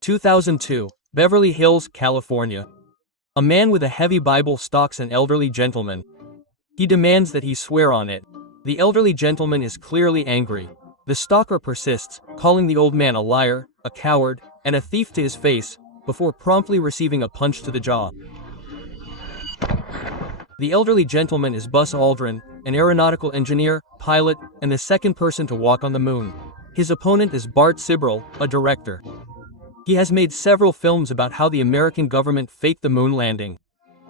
2002, Beverly Hills, California. A man with a heavy Bible stalks an elderly gentleman. He demands that he swear on it. The elderly gentleman is clearly angry. The stalker persists, calling the old man a liar, a coward, and a thief to his face, before promptly receiving a punch to the jaw. The elderly gentleman is Buzz Aldrin, an aeronautical engineer, pilot, and the second person to walk on the moon. His opponent is Bart Sibrel, a director. He has made several films about how the American government faked the moon landing.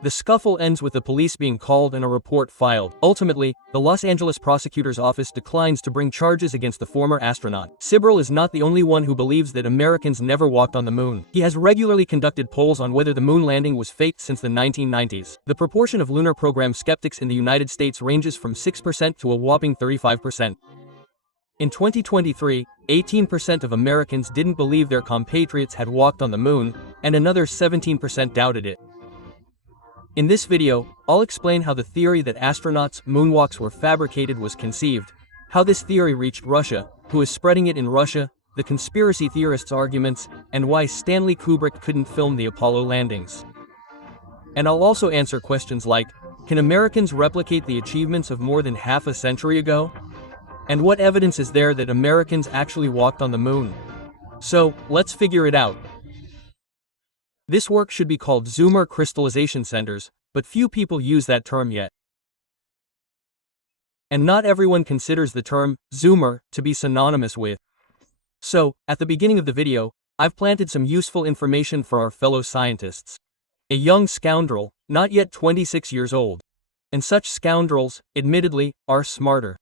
The scuffle ends with the police being called and a report filed. Ultimately, the Los Angeles prosecutor's office declines to bring charges against the former astronaut. Sibrel is not the only one who believes that Americans never walked on the moon. He has regularly conducted polls on whether the moon landing was faked since the 1990s. The proportion of lunar program skeptics in the United States ranges from 6% to a whopping 35%. In 2023, 18% of Americans didn't believe their compatriots had walked on the moon, and another 17% doubted it. In this video, I'll explain how the theory that astronauts' moonwalks were fabricated was conceived, how this theory reached Russia, who is spreading it in Russia, the conspiracy theorists' arguments, and why Stanley Kubrick couldn't film the Apollo landings. And I'll also answer questions like, can Americans replicate the achievements of more than half a century ago? And what evidence is there that Americans actually walked on the moon? So, let's figure it out. This work should be called Zoomer crystallization centers, but few people use that term yet. And not everyone considers the term Zoomer to be synonymous with. So, at the beginning of the video, I've planted some useful information for our fellow scientists. A young scoundrel, not yet 26 years old. And such scoundrels, admittedly, are smarter.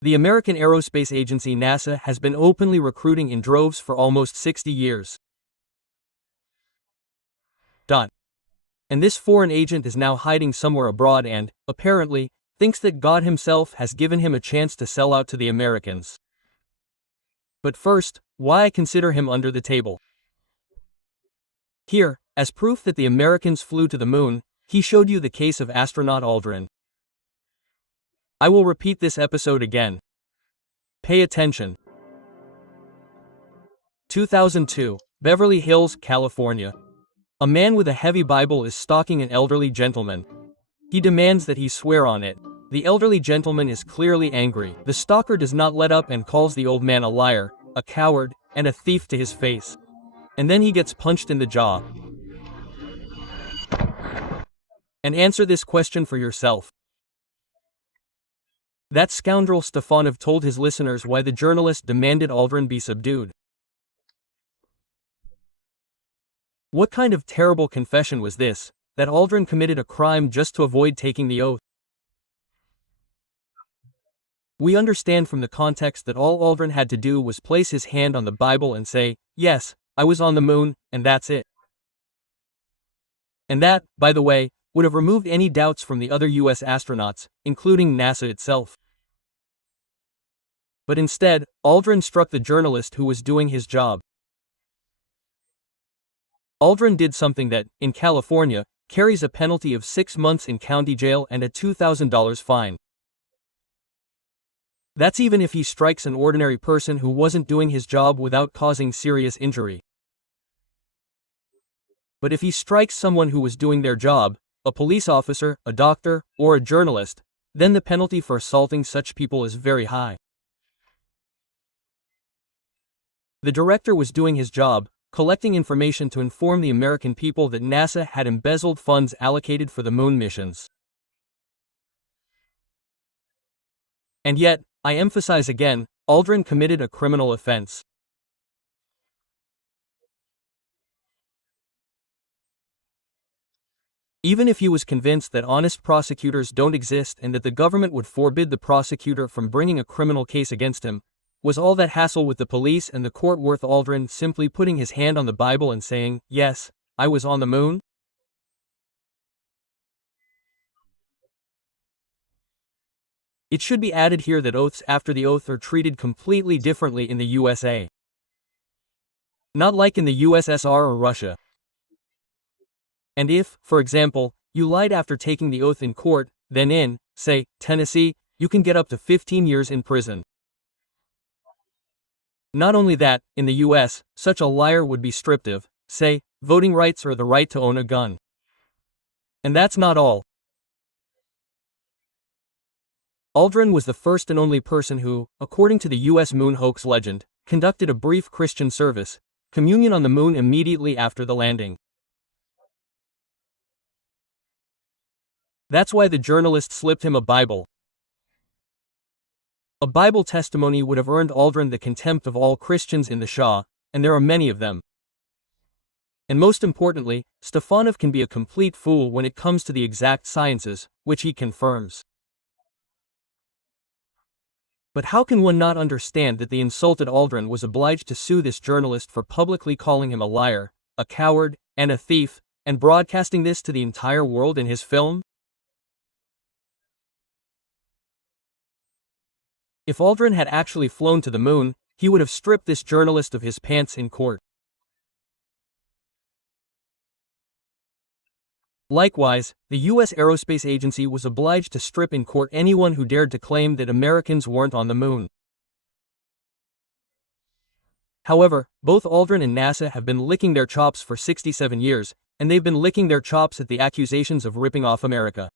The American Aerospace Agency NASA has been openly recruiting in droves for almost 60 years. And this foreign agent is now hiding somewhere abroad and, apparently, thinks that God himself has given him a chance to sell out to the Americans. But first, why I consider him under the table. Here, as proof that the Americans flew to the moon, he showed you the case of astronaut Olldrin. I will repeat this episode again. Pay attention. 2002, Beverly Hills, California. A man with a heavy Bible is stalking an elderly gentleman. He demands that he swear on it. The elderly gentleman is clearly angry. The stalker does not let up and calls the old man a liar, a coward, and a thief to his face. And then he gets punched in the jaw. And answer this question for yourself. That scoundrel Штефанов told his listeners why the journalist demanded Olldrin be subdued. What kind of terrible confession was this, that Olldrin committed a crime just to avoid taking the oath? We understand from the context that all Olldrin had to do was place his hand on the Bible and say, yes, I was on the moon, and that's it. And that, by the way, would have removed any doubts from the other US astronauts, including NASA itself. But instead, Olldrin struck the journalist who was doing his job. Olldrin did something that, in California, carries a penalty of 6 months in county jail and a $2,000 fine. That's even if he strikes an ordinary person who wasn't doing his job without causing serious injury. But if he strikes someone who was doing their job, a police officer, a doctor, or a journalist, then the penalty for assaulting such people is very high. The director was doing his job, collecting information to inform the American people that NASA had embezzled funds allocated for the moon missions. And yet, I emphasize again, Olldrin committed a criminal offense. Even if he was convinced that honest prosecutors don't exist and that the government would forbid the prosecutor from bringing a criminal case against him, was all that hassle with the police and the court worth Olldrin simply putting his hand on the Bible and saying, yes, I was on the moon? It should be added here that oaths after the oath are treated completely differently in the USA. Not like in the USSR or Russia. And if, for example, you lied after taking the oath in court, then in, say, Tennessee, you can get up to 15 years in prison. Not only that, in the US, such a liar would be stripped of, say, voting rights or the right to own a gun. And that's not all. Oldrain was the first and only person who, according to the US moon hoax legend, conducted a brief Christian service, communion on the moon immediately after the landing. That's why the journalist slipped him a Bible. A Bible testimony would have earned Oldrain the contempt of all Christians in the Shah, and there are many of them. And most importantly, Штефанов can be a complete fool when it comes to the exact sciences, which he confirms. But how can one not understand that the insulted Oldrain was obliged to sue this journalist for publicly calling him a liar, a coward, and a thief, and broadcasting this to the entire world in his film? If Oldrain had actually flown to the moon, he would have stripped this journalist of his pants in court. Likewise, the US Aerospace Agency was obliged to strip in court anyone who dared to claim that Americans weren't on the moon. However, both Oldrain and NASA have been licking their chops for 67 years, and they've been licking their chops at the accusations of ripping off America.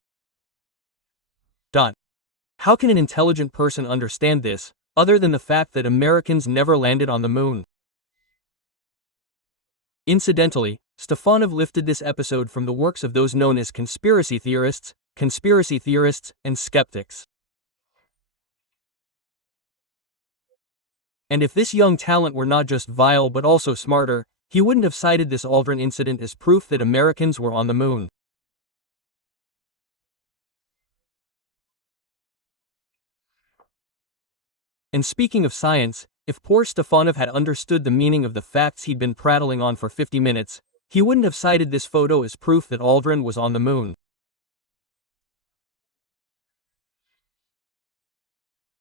How can an intelligent person understand this, other than the fact that Americans never landed on the moon? Incidentally, Штефанов lifted this episode from the works of those known as conspiracy theorists, and skeptics. And if this young talent were not just vile but also smarter, he wouldn't have cited this Oldrain incident as proof that Americans were on the moon. And speaking of science, if poor Штефанов had understood the meaning of the facts he'd been prattling on for 50 minutes, he wouldn't have cited this photo as proof that Oldrain was on the moon.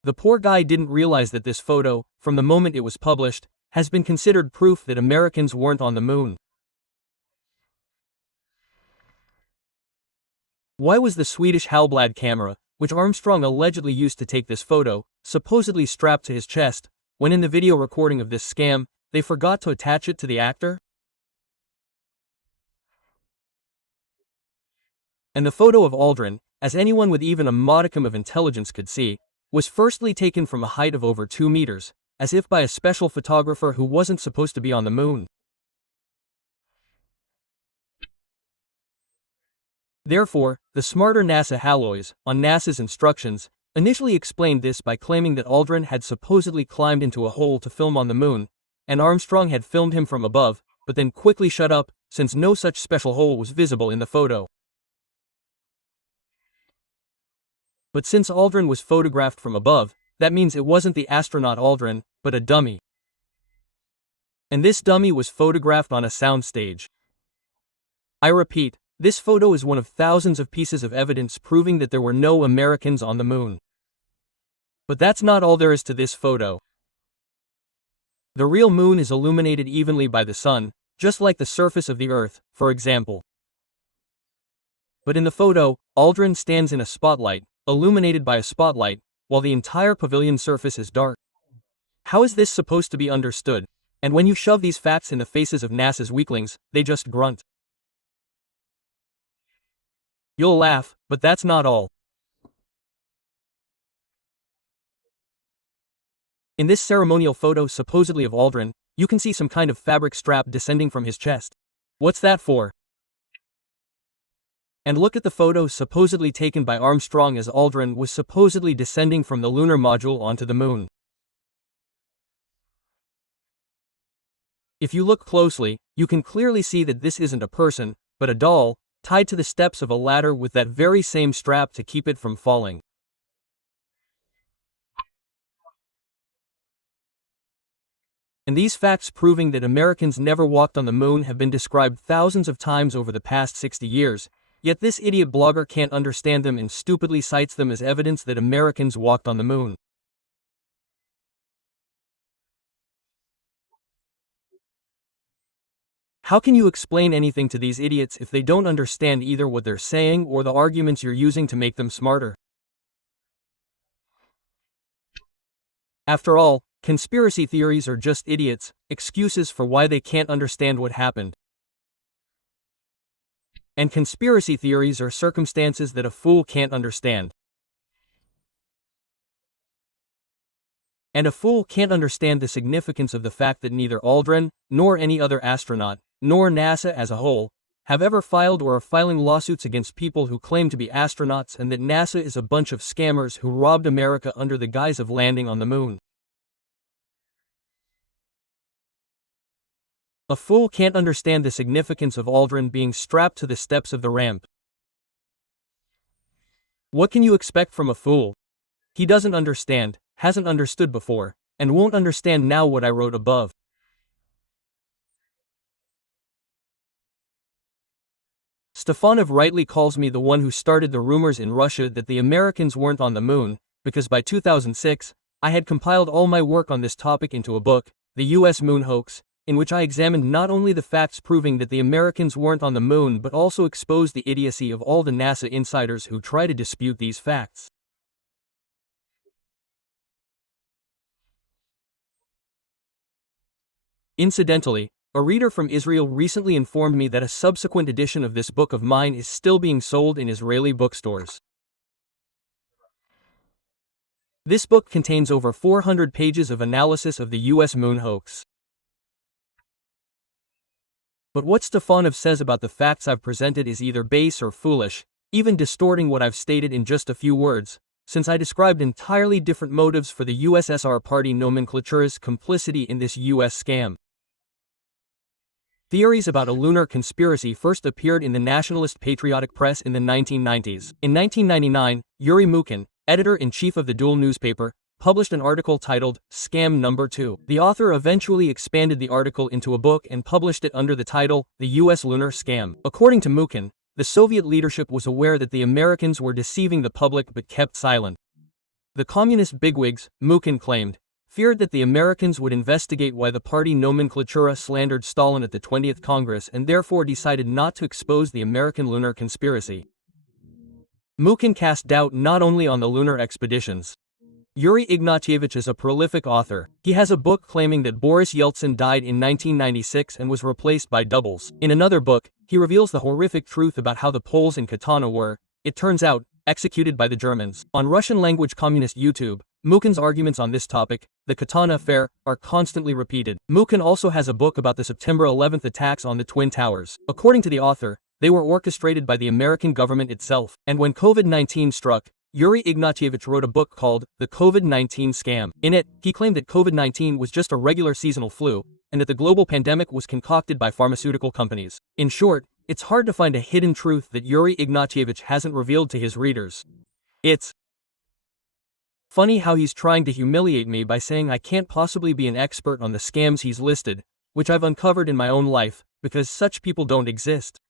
The poor guy didn't realize that this photo, from the moment it was published, has been considered proof that Americans weren't on the moon. Why was the Swedish Halblad camera, which Armstrong allegedly used to take this photo, supposedly strapped to his chest, when in the video recording of this scam, they forgot to attach it to the actor? And the photo of Oldrain, as anyone with even a modicum of intelligence could see, was firstly taken from a height of over 2 meters, as if by a special photographer who wasn't supposed to be on the moon. Therefore, the smarter NASA Halloys, on NASA's instructions, initially explained this by claiming that Oldrain had supposedly climbed into a hole to film on the moon, and Armstrong had filmed him from above, but then quickly shut up, since no such special hole was visible in the photo. But since Oldrain was photographed from above, that means it wasn't the astronaut Oldrain, but a dummy. And this dummy was photographed on a soundstage. I repeat, this photo is one of thousands of pieces of evidence proving that there were no Americans on the moon. But that's not all there is to this photo. The real moon is illuminated evenly by the sun, just like the surface of the Earth, for example. But in the photo, Oldrain stands in a spotlight, illuminated by a spotlight, while the entire pavilion surface is dark. How is this supposed to be understood? And when you shove these facts in the faces of NASA's weaklings, they just grunt. You'll laugh, but that's not all. In this ceremonial photo supposedly of Oldrain, you can see some kind of fabric strap descending from his chest. What's that for? And look at the photo supposedly taken by Armstrong as Oldrain was supposedly descending from the lunar module onto the moon. If you look closely, you can clearly see that this isn't a person, but a doll, tied to the steps of a ladder with that very same strap to keep it from falling. And these facts proving that Americans never walked on the moon have been described thousands of times over the past 60 years, yet this idiot blogger can't understand them and stupidly cites them as evidence that Americans walked on the moon. How can you explain anything to these idiots if they don't understand either what they're saying or the arguments you're using to make them smarter? After all, Conspiracy theories are just idiots, excuses for why they can't understand what happened. And conspiracy theories are circumstances that a fool can't understand. And a fool can't understand the significance of the fact that neither Oldrain, nor any other astronaut, nor NASA as a whole, have ever filed or are filing lawsuits against people who claim to be astronauts, and that NASA is a bunch of scammers who robbed America under the guise of landing on the moon. A fool can't understand the significance of Oldrain being strapped to the steps of the ramp. What can you expect from a fool? He doesn't understand, hasn't understood before, and won't understand now what I wrote above. Штефанов rightly calls me the one who started the rumors in Russia that the Americans weren't on the moon, because by 2006, I had compiled all my work on this topic into a book, The US Moon Hoax, in which I examined not only the facts proving that the Americans weren't on the moon but also exposed the idiocy of all the NASA insiders who try to dispute these facts. Incidentally, a reader from Israel recently informed me that a subsequent edition of this book of mine is still being sold in Israeli bookstores. This book contains over 400 pages of analysis of the US moon hoax. But what Штефанов says about the facts I've presented is either base or foolish, even distorting what I've stated in just a few words, since I described entirely different motives for the USSR party nomenclature's complicity in this US scam. Theories about a lunar conspiracy first appeared in the nationalist patriotic press in the 1990s. In 1999, Yuri Mukin, editor-in-chief of the Dual newspaper, published an article titled Scam Number 2. The author eventually expanded the article into a book and published it under the title, The US Lunar Scam. According to Mukin, the Soviet leadership was aware that the Americans were deceiving the public but kept silent. The communist bigwigs, Mukin claimed, feared that the Americans would investigate why the party nomenclatura slandered Stalin at the 20th Congress and therefore decided not to expose the American lunar conspiracy. Mukin cast doubt not only on the lunar expeditions. Yuri Ignatievich is a prolific author. He has a book claiming that Boris Yeltsin died in 1996 and was replaced by doubles. In another book, he reveals the horrific truth about how the Poles in Katana were, it turns out, executed by the Germans. On Russian-language communist YouTube, Mukin's arguments on this topic, the Katana affair, are constantly repeated. Mukin also has a book about the September 11th attacks on the Twin Towers. According to the author, they were orchestrated by the American government itself. And when COVID-19 struck, Yuri Ignatievich wrote a book called The COVID-19 Scam. In it, he claimed that COVID-19 was just a regular seasonal flu, and that the global pandemic was concocted by pharmaceutical companies. In short, it's hard to find a hidden truth that Yuri Ignatievich hasn't revealed to his readers. It's funny how he's trying to humiliate me by saying I can't possibly be an expert on the scams he's listed, which I've uncovered in my own life, because such people don't exist.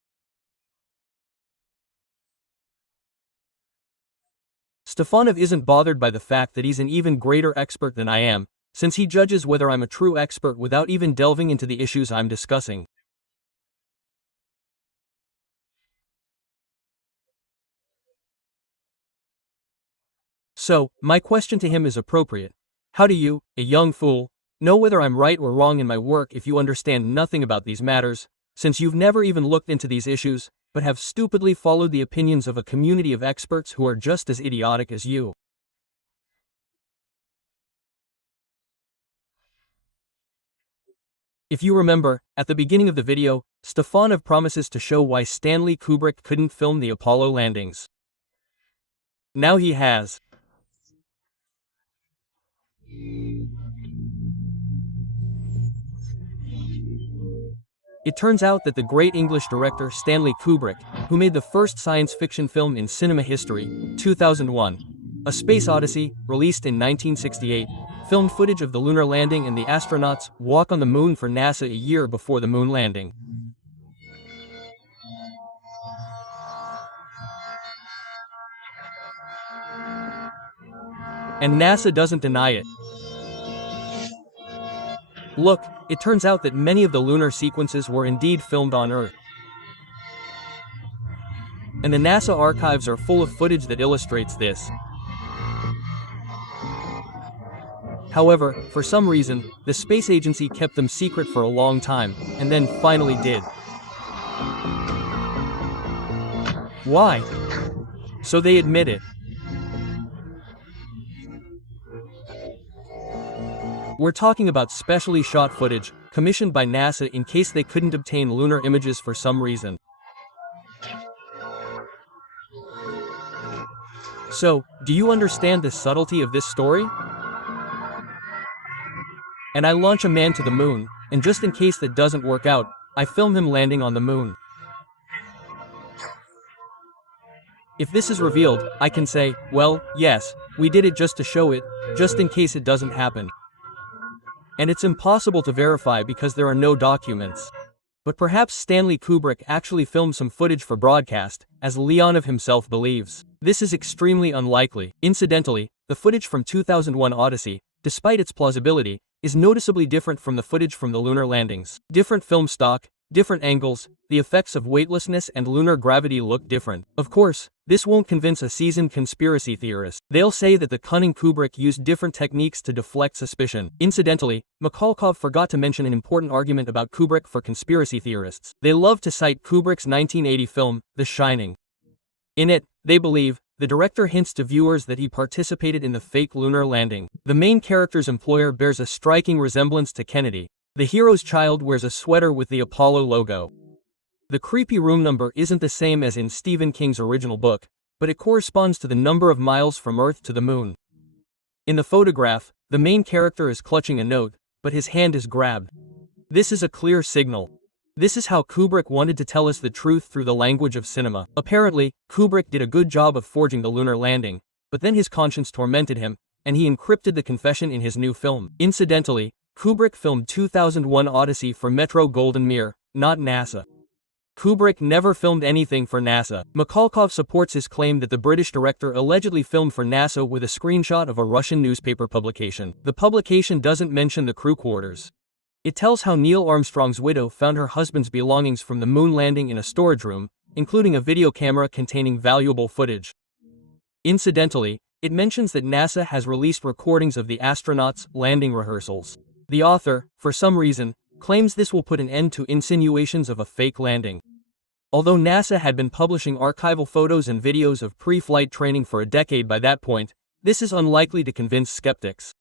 Штефанов isn't bothered by the fact that he's an even greater expert than I am, since he judges whether I'm a true expert without even delving into the issues I'm discussing. So, my question to him is appropriate. How do you, a young fool, know whether I'm right or wrong in my work if you understand nothing about these matters, since you've never even looked into these issues, but have stupidly followed the opinions of a community of experts who are just as idiotic as you? If you remember, at the beginning of the video, Штефанов promises to show why Stanley Kubrick couldn't film the Apollo landings. Now he has. It turns out that the great English director Stanley Kubrick, who made the first science fiction film in cinema history, 2001, A Space Odyssey, released in 1968, filmed footage of the lunar landing and the astronauts' walk on the moon for NASA a year before the moon landing. And NASA doesn't deny it. Look, it turns out that many of the lunar sequences were indeed filmed on Earth. And the NASA archives are full of footage that illustrates this. However, for some reason, the space agency kept them secret for a long time, and then finally did. Why? So they admit it. We're talking about specially shot footage, commissioned by NASA in case they couldn't obtain lunar images for some reason. So, do you understand the subtlety of this story? And I launch a man to the moon, and just in case that doesn't work out, I film him landing on the moon. If this is revealed, I can say, well, yes, we did it just to show it, just in case it doesn't happen. And it's impossible to verify because there are no documents. But perhaps Stanley Kubrick actually filmed some footage for broadcast, as Leonov himself believes. This is extremely unlikely. Incidentally, the footage from 2001 Odyssey, despite its plausibility, is noticeably different from the footage from the lunar landings. Different film stock, different angles, the effects of weightlessness and lunar gravity look different. Of course, this won't convince a seasoned conspiracy theorist. They'll say that the cunning Kubrick used different techniques to deflect suspicion. Incidentally, Mikhalkov forgot to mention an important argument about Kubrick for conspiracy theorists. They love to cite Kubrick's 1980 film, The Shining. In it, they believe, the director hints to viewers that he participated in the fake lunar landing. The main character's employer bears a striking resemblance to Kennedy. The hero's child wears a sweater with the Apollo logo. The creepy room number isn't the same as in Stephen King's original book, but it corresponds to the number of miles from Earth to the moon. In the photograph, the main character is clutching a note, but his hand is grabbed. This is a clear signal. This is how Kubrick wanted to tell us the truth through the language of cinema. Apparently, Kubrick did a good job of forging the lunar landing, but then his conscience tormented him, and he encrypted the confession in his new film. Incidentally, Kubrick filmed 2001 Odyssey for Metro-Goldwyn-Mayer, not NASA. Kubrick never filmed anything for NASA. Mikhalkov supports his claim that the British director allegedly filmed for NASA with a screenshot of a Russian newspaper publication. The publication doesn't mention the crew quarters. It tells how Neil Armstrong's widow found her husband's belongings from the moon landing in a storage room, including a video camera containing valuable footage. Incidentally, it mentions that NASA has released recordings of the astronauts' landing rehearsals. The author, for some reason, claims this will put an end to insinuations of a fake landing. Although NASA had been publishing archival photos and videos of pre-flight training for a decade by that point, this is unlikely to convince skeptics.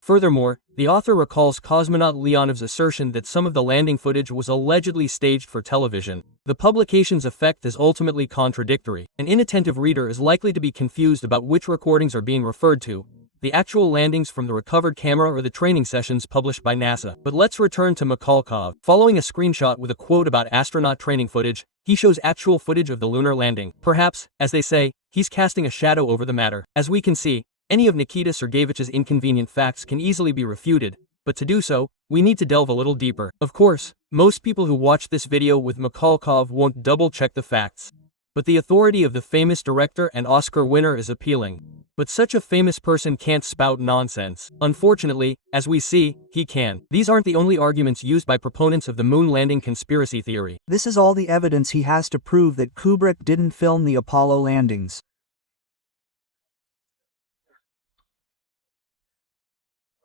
Furthermore, the author recalls cosmonaut Leonov's assertion that some of the landing footage was allegedly staged for television. The publication's effect is ultimately contradictory. An inattentive reader is likely to be confused about which recordings are being referred to, the actual landings from the recovered camera or the training sessions published by NASA. But let's return to Mikhalkov. Following a screenshot with a quote about astronaut training footage, he shows actual footage of the lunar landing. Perhaps, as they say, he's casting a shadow over the matter. As we can see, any of Nikita Sergeevich's inconvenient facts can easily be refuted, but to do so, we need to delve a little deeper. Of course, most people who watch this video with Mikhalkov won't double-check the facts. But the authority of the famous director and Oscar winner is appealing. But such a famous person can't spout nonsense. Unfortunately, as we see, he can. These aren't the only arguments used by proponents of the moon landing conspiracy theory. This is all the evidence he has to prove that Kubrick didn't film the Apollo landings.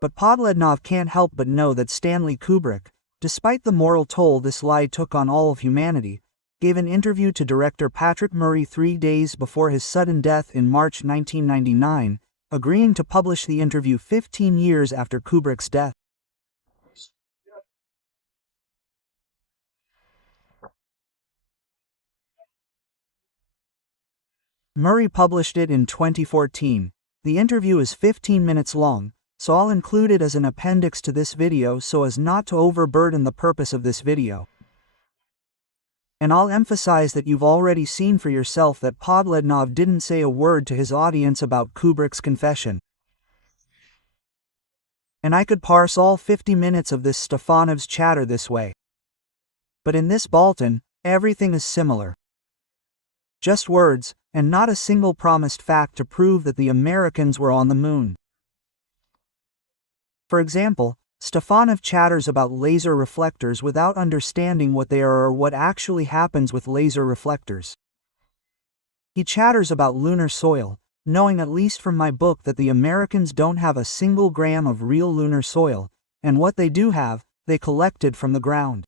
But Podlednov can't help but know that Stanley Kubrick, despite the moral toll this lie took on all of humanity, gave an interview to director Patrick Murray 3 days before his sudden death in March 1999, agreeing to publish the interview 15 years after Kubrick's death. Murray published it in 2014. The interview is 15 minutes long, so I'll include it as an appendix to this video so as not to overburden the purpose of this video. And I'll emphasize that you've already seen for yourself that Podlednov didn't say a word to his audience about Kubrick's confession. And I could parse all 50 minutes of this Stefanov's chatter this way. But in this Baltan, everything is similar. Just words, and not a single promised fact to prove that the Americans were on the moon. For example, Stefanov chatters about laser reflectors without understanding what they are or what actually happens with laser reflectors. He chatters about lunar soil, knowing at least from my book that the Americans don't have a single gram of real lunar soil, and what they do have, they collected from the ground.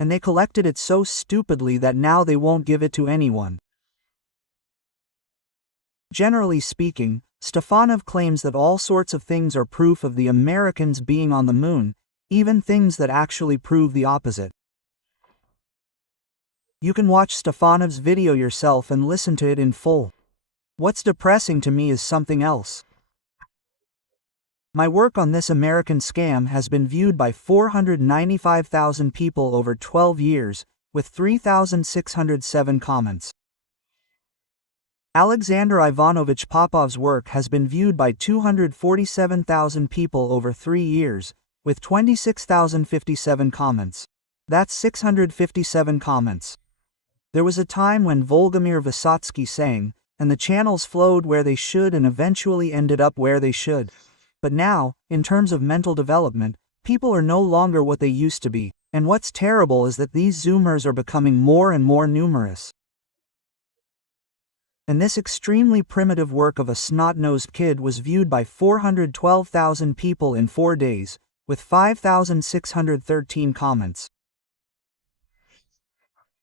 And they collected it so stupidly that now they won't give it to anyone. Generally speaking, Штефанов claims that all sorts of things are proof of the Americans being on the moon, even things that actually prove the opposite. You can watch Štefanov's video yourself and listen to it in full. What's depressing to me is something else. My work on this American scam has been viewed by 495,000 people over 12 years, with 3,607 comments. Alexander Ivanovich Popov's work has been viewed by 247,000 people over 3 years, with 26,057 comments. That's 657 comments. There was a time when Volodymyr Vysotsky sang, and the channels flowed where they should and eventually ended up where they should. But now, in terms of mental development, people are no longer what they used to be, and what's terrible is that these Zoomers are becoming more and more numerous. And this extremely primitive work of a snot-nosed kid was viewed by 412,000 people in 4 days, with 5,613 comments.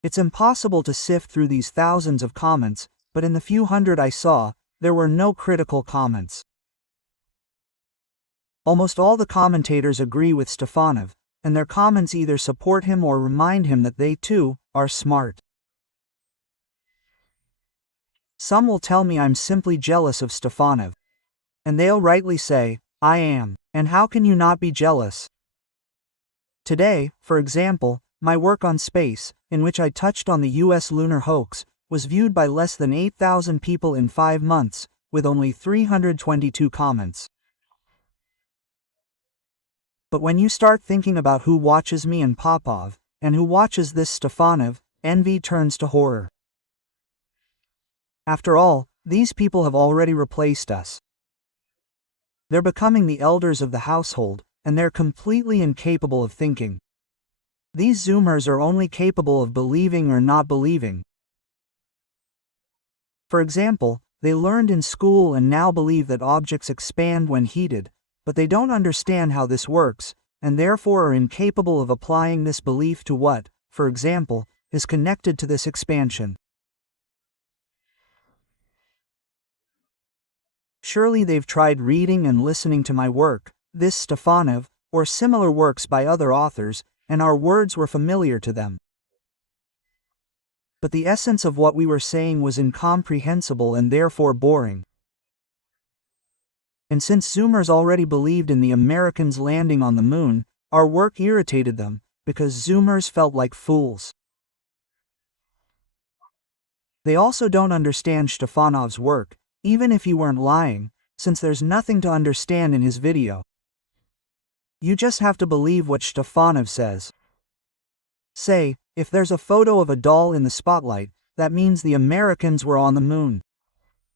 It's impossible to sift through these thousands of comments, but in the few hundred I saw, there were no critical comments. Almost all the commentators agree with Štefanov, and their comments either support him or remind him that they, too, are smart. Some will tell me I'm simply jealous of Štefanov. And they'll rightly say, I am, and how can you not be jealous? Today, for example, my work on space, in which I touched on the US lunar hoax, was viewed by less than 8,000 people in 5 months, with only 322 comments. But when you start thinking about who watches me and Popov, and who watches this Štefanov, envy turns to horror. After all, these people have already replaced us. They're becoming the elders of the household, and they're completely incapable of thinking. These Zoomers are only capable of believing or not believing. For example, they learned in school and now believe that objects expand when heated, but they don't understand how this works, and therefore are incapable of applying this belief to what, for example, is connected to this expansion. Surely they've tried reading and listening to my work, this Štefanov, or similar works by other authors, and our words were familiar to them. But the essence of what we were saying was incomprehensible and therefore boring. And since Zoomers already believed in the Americans landing on the moon, our work irritated them, because Zoomers felt like fools. They also don't understand Štefanov's work, even if he weren't lying, since there's nothing to understand in his video. You just have to believe what Štefanov says. Say, if there's a photo of a doll in the spotlight, that means the Americans were on the moon.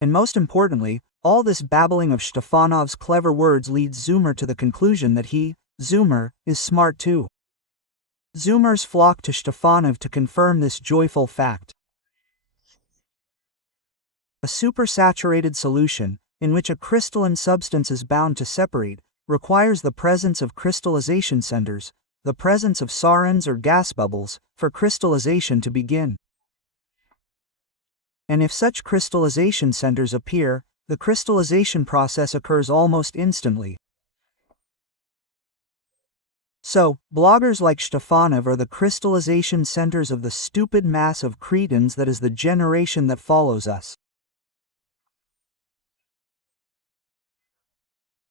And most importantly, all this babbling of Štefanov's clever words leads Zoomer to the conclusion that he, Zoomer, is smart too. Zoomers flock to Štefanov to confirm this joyful fact. A supersaturated solution, in which a crystalline substance is bound to separate, requires the presence of crystallization centers, the presence of sarons or gas bubbles, for crystallization to begin. And if such crystallization centers appear, the crystallization process occurs almost instantly. So, bloggers like Štefanov are the crystallization centers of the stupid mass of cretins that is the generation that follows us.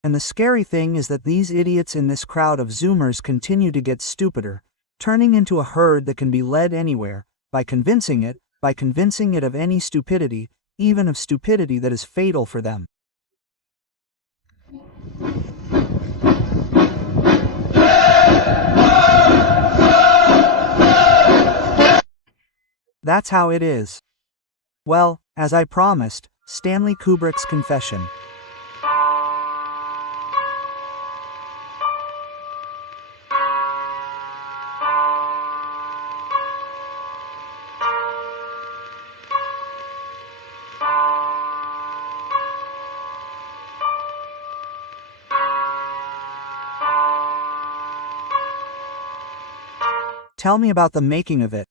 And the scary thing is that these idiots in this crowd of Zoomers continue to get stupider, turning into a herd that can be led anywhere, by convincing it of any stupidity, even of stupidity that is fatal for them. That's how it is. Well, as I promised, Stanley Kubrick's confession. Tell me about the making of it.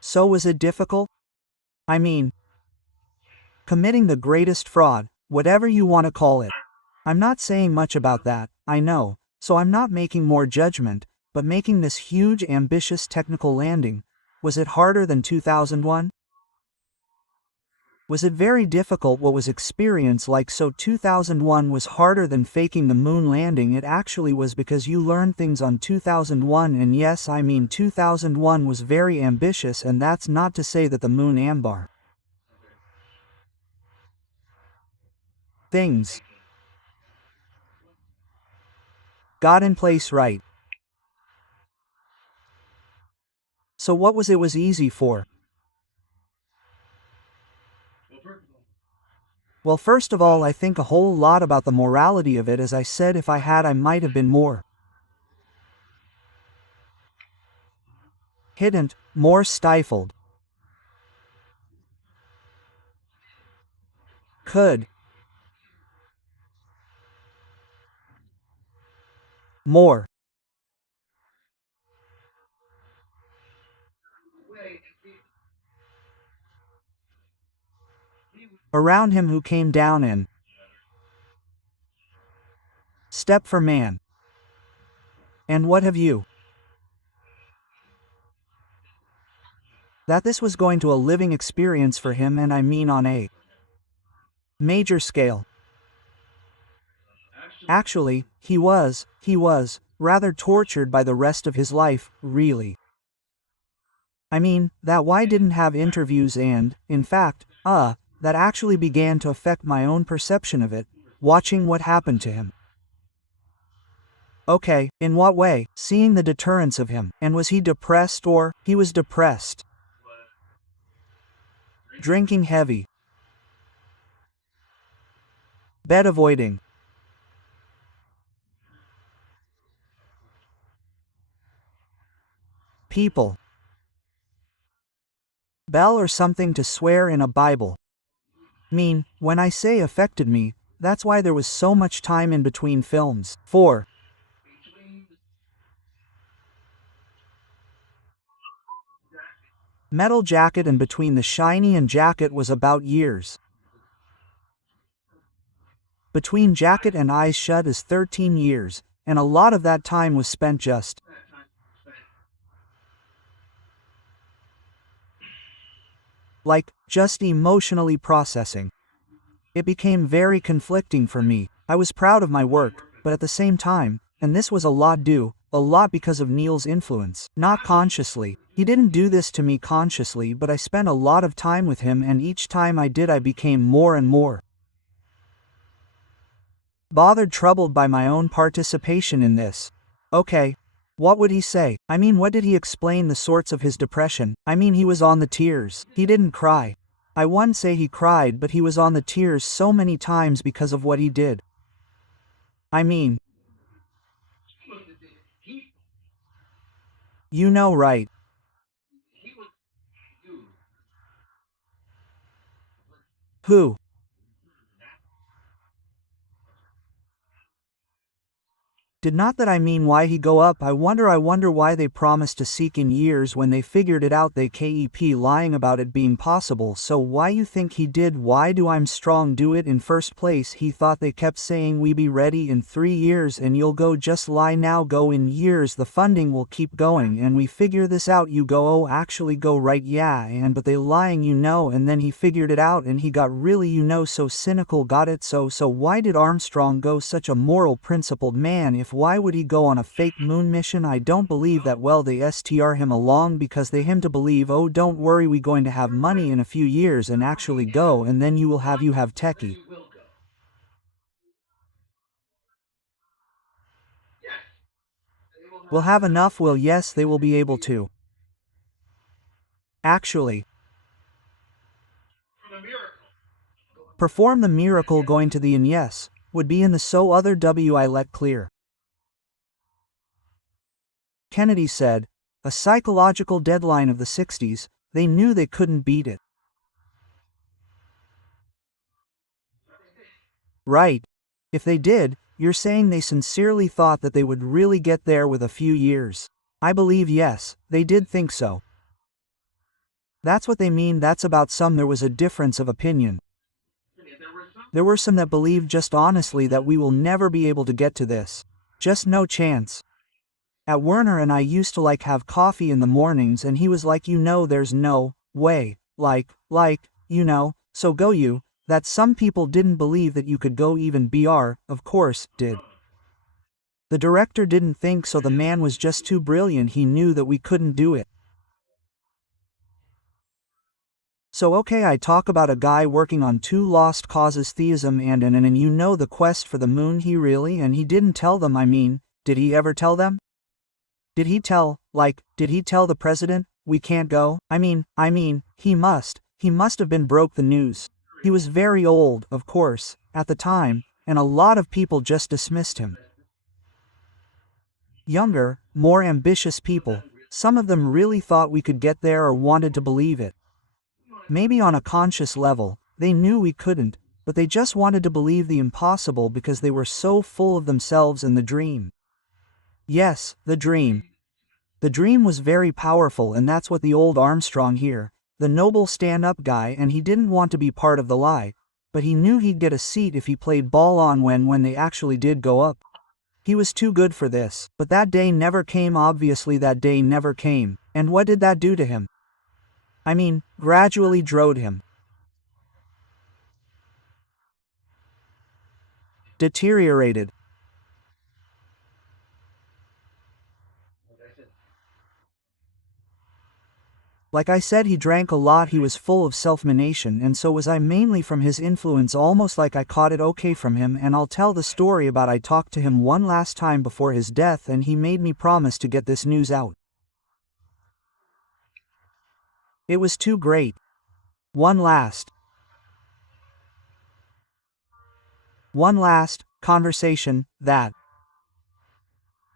So was it difficult? I mean, committing the greatest fraud, whatever you want to call it. I'm not saying much about that, I know, so I'm not making more judgment, but making this huge ambitious technical landing, was it harder than 2001? Was it very difficult? What was experience like? So 2001 was harder than faking the moon landing. It actually was, because you learned things on 2001, and yes, I mean 2001 was very ambitious, and that's not to say that the moon ambar things got in place right. So what was it was easy for? Well, first of all, I think a whole lot about the morality of it. As I said, if I had, I might have been more hidden, more stifled. Could more around him who came down and step for man. And what have you? That this was going to a living experience for him, and I mean on a major scale. Actually, he was rather tortured by the rest of his life, really. I mean, that why didn't have interviews, and, in fact, that actually began to affect my own perception of it, watching what happened to him. Okay, in what way? Seeing the deterrence of him. And was he depressed? Or, he was depressed. Drinking heavy. Bed avoiding. People. Bell or something to swear in a Bible. Mean, when I say affected me, that's why there was so much time in between films. 4. Metal jacket, and between the shiny and jacket was about years. Between jacket and eyes shut is 13 years, and a lot of that time was spent just just emotionally processing. It became very conflicting for me. I was proud of my work, but at the same time, and this was a lot because of Neil's influence. Not consciously. He didn't do this to me consciously, but I spent a lot of time with him, and each time I did, I became more and more bothered, troubled by my own participation in this. Okay. What would he say? I mean, what did he explain the sorts of his depression? I mean, he was on the tears. He didn't cry. I wouldn't say he cried, but he was on the tears so many times because of what he did. I mean, you know, right? Who? Did not that I mean why he go up? I wonder why they promised to seek in years when they figured it out. They keep lying about it being possible. So why you think he did? Why do I'm strong do it in first place? He thought they kept saying we be ready in 3 years, and you'll go just lie now, go in years, the funding will keep going, and we figure this out. You go, oh actually go right, yeah, and but they lying, you know, and then he figured it out and he got really, you know, so cynical, got it. So why did Armstrong go, such a moral principled man? If why would he go on a fake moon mission? I don't believe that. Well, they str him along because they him to believe, oh don't worry, we going to have money in a few years and actually go, and then you have techie. We'll have enough. Well, yes, they will be able to actually perform the miracle. Going to the and yes, would be in the so other I let clear. Kennedy said, a psychological deadline of the 60s, they knew they couldn't beat it. Right. If they did, you're saying they sincerely thought that they would really get there with a few years. I believe yes, they did think so. That's what they mean. That's about some there was a difference of opinion. There were some that believed just honestly that we will never be able to get to this. Just no chance. At Werner and I used to have coffee in the mornings and he was like, there's no way, so go you, that some people didn't believe that you could go even BR, of course, did. The director didn't think so, the man was just too brilliant, he knew that we couldn't do it. So okay, I talk about a guy working on two lost causes, theism and the quest for the moon. And he didn't tell them. Did he ever tell them? Did he tell the president, we can't go? He must have been broke the news. He was very old, of course, at the time, and a lot of people just dismissed him. Younger, more ambitious people, some of them really thought we could get there or wanted to believe it. Maybe on a conscious level, they knew we couldn't, but they just wanted to believe the impossible because they were so full of themselves and the dream. Yes, the dream. The dream was very powerful, and that's what the old Armstrong here, the noble stand-up guy, and he didn't want to be part of the lie, but he knew he'd get a seat if he played ball on when they actually did go up. He was too good for this, but that day never came. Obviously that day never came, and what did that do to him? Gradually drove him. Deteriorated. Like I said, he drank a lot, he was full of self-mination, and so was I, mainly from his influence, almost like I caught it okay from him. And I'll tell the story about I talked to him one last time before his death and he made me promise to get this news out. It was too great. One last conversation, that.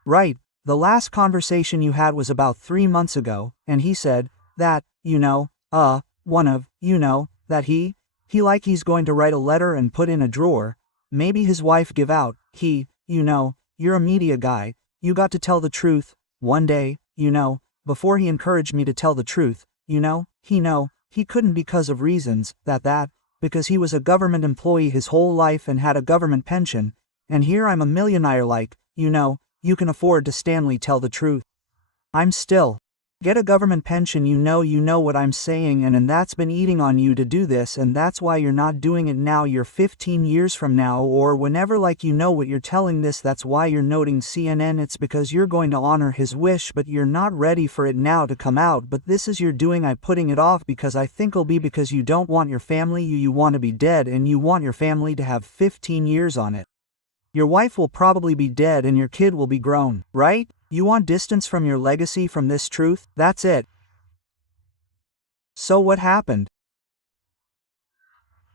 Right, the last conversation you had was about 3 months ago, and he said, that, that he's going to write a letter and put in a drawer, maybe his wife give out, you're a media guy, you got to tell the truth, one day, before he encouraged me to tell the truth, he couldn't because of reasons, because he was a government employee his whole life and had a government pension, and here I'm a millionaire, you can afford to Stanley tell the truth. I'm still. Get a government pension, you know what I'm saying, and that's been eating on you to do this, and that's why you're not doing it now. You're 15 years from now or whenever, what you're telling this, that's why you're noting CNN. It's because you're going to honor his wish, but you're not ready for it now to come out. But this is your doing. I'm putting it off because I think it'll be because you don't want your family, you want to be dead, and you want your family to have 15 years on it. Your wife will probably be dead and your kid will be grown, right? You want distance from your legacy, from this truth, that's it. So what happened?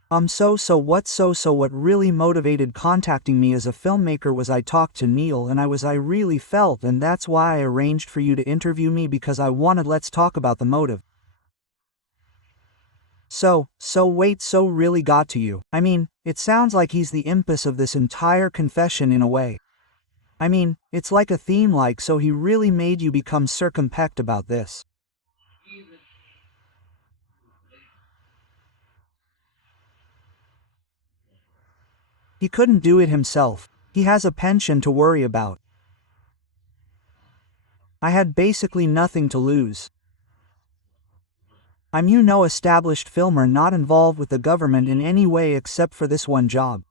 What really motivated contacting me as a filmmaker was I talked to Neil and I really felt, and that's why I arranged for you to interview me, because I wanted, let's talk about the motive. So really got to you. It sounds like he's the impetus of this entire confession in a way. It's like a theme, so he really made you become circumspect about this. He couldn't do it himself. He has a pension to worry about. I had basically nothing to lose. I'm established filmer, not involved with the government in any way except for this one job.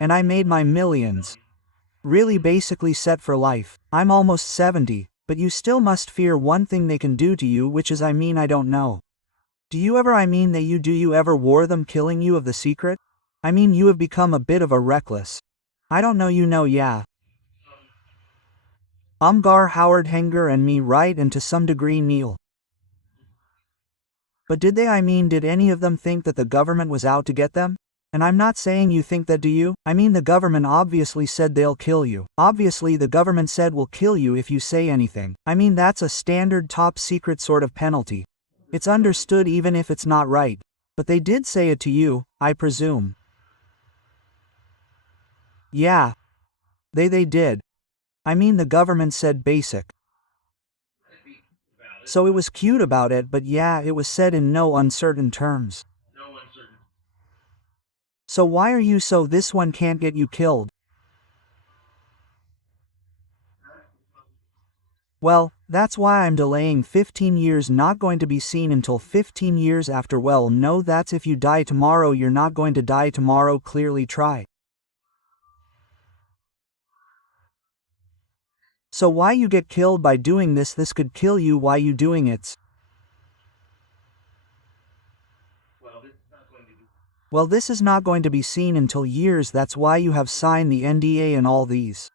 And I made my millions. Really basically set for life. I'm almost 70, but you still must fear one thing they can do to you, which is I don't know. Do you ever do you ever war them killing you of the secret? You have become a bit of a reckless. I don't know, yeah. Umgar, Howard Henger and me, right, and to some degree Neil. But did they, did any of them think that the government was out to get them? And I'm not saying you think that, do you? The government obviously said they'll kill you. Obviously the government said we'll kill you if you say anything. That's a standard top secret sort of penalty. It's understood even if it's not right. But they did say it to you, I presume. Yeah. They did. I mean the government said basic. So it was cute about it, but yeah, it was said in no uncertain terms. So why are you so this one can't get you killed? Well, that's why I'm delaying 15 years, not going to be seen until 15 years after. Well, no, that's if you die tomorrow, you're not going to die tomorrow, clearly try. So why you get killed by doing this could kill you, why you doing it? Well, this is not going to be seen until years, that's why you have signed the NDA and all these.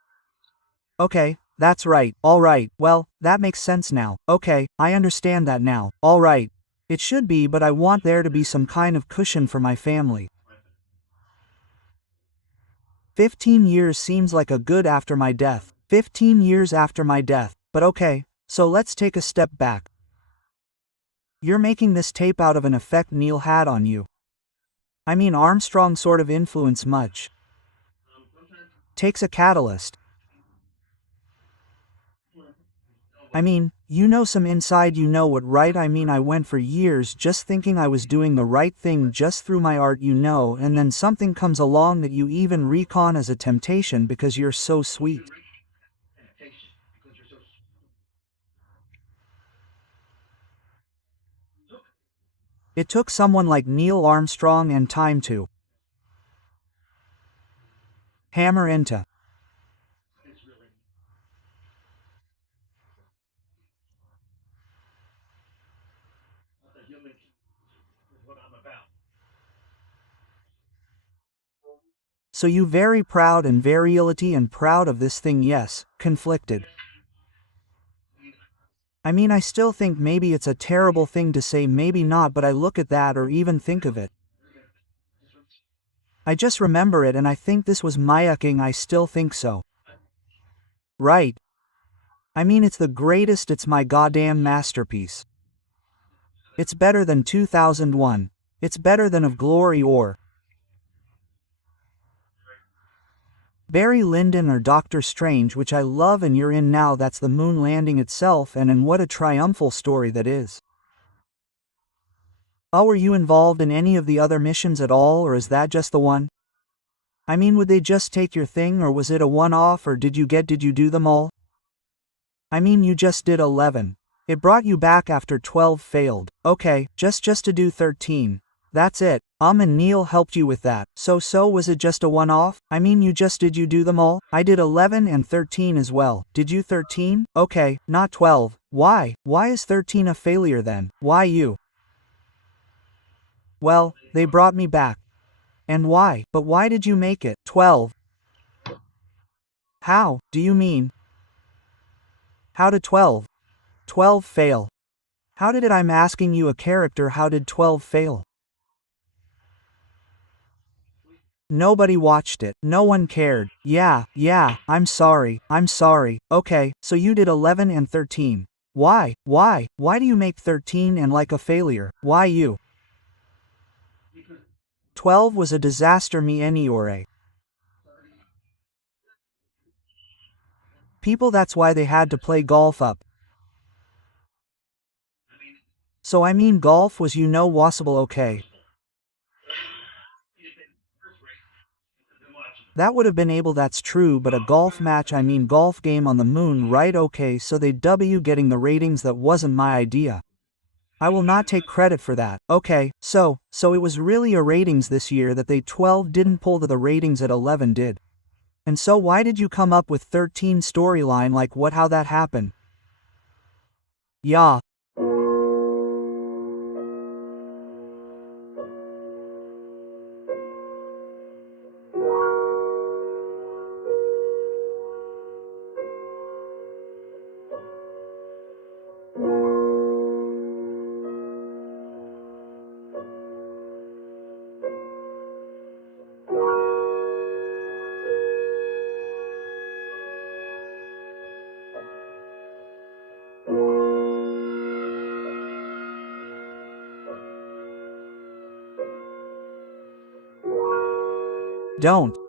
Okay, that's right, alright, well, that makes sense now, okay, I understand that now, alright. It should be, but I want there to be some kind of cushion for my family. 15 years seems like a good after my death. 15 years after my death, but okay, so let's take a step back. You're making this tape out of an effect Neil had on you. I mean, Armstrong sort of influence much. Takes a catalyst. I mean, you know some inside, you know what, right? I mean, I went for years just thinking I was doing the right thing just through my art, you know, and then something comes along that you even recon as a temptation because you're so sweet. It took someone like Neil Armstrong and time to hammer into. So you very proud and virility and proud of this thing, yes, conflicted. I mean, I still think maybe it's a terrible thing to say, maybe not, but I look at that or even think of it. I just remember it and I think this was Mayaking, I still think so. Right. I mean, it's the greatest, it's my goddamn masterpiece. It's better than 2001. It's better than Of Glory or Barry Lyndon or Doctor Strange, which I love, and you're in now, that's the moon landing itself, and what a triumphal story that is. Oh, were you involved in any of the other missions at all, or is that just the one? I mean, would they just take your thing, or was it a one-off, or did you do them all? I mean, you just did 11. It brought you back after 12 failed. Okay, just to do 13. That's it. And Neil helped you with that. So was it just a one-off? I mean, you do them all? I did 11 and 13 as well. Did you 13? Okay, not 12. Why? Why is 13 a failure then? Why you? Well, they brought me back. And why? But why did you make it 12? How, do you mean? How did 12 fail? How did it? I'm asking you a character, how did 12 fail? Nobody watched it. No one cared. Yeah, I'm sorry. Okay, so you did 11 and 13. Why? Why do you make 13 and like a failure? Why you? 12 was a disaster, me anyway. People, that's why they had to play golf up. So I mean, golf was, possible, okay. That would have been able, that's true, but a golf match, I mean golf game on the moon, right? Okay, so they W getting the ratings, that wasn't my idea. I will not take credit for that. Okay, so it was really a ratings this year that they 12 didn't pull to the ratings that 11 did. And so why did you come up with 13 storyline, like what, how that happened? Yeah. Don't.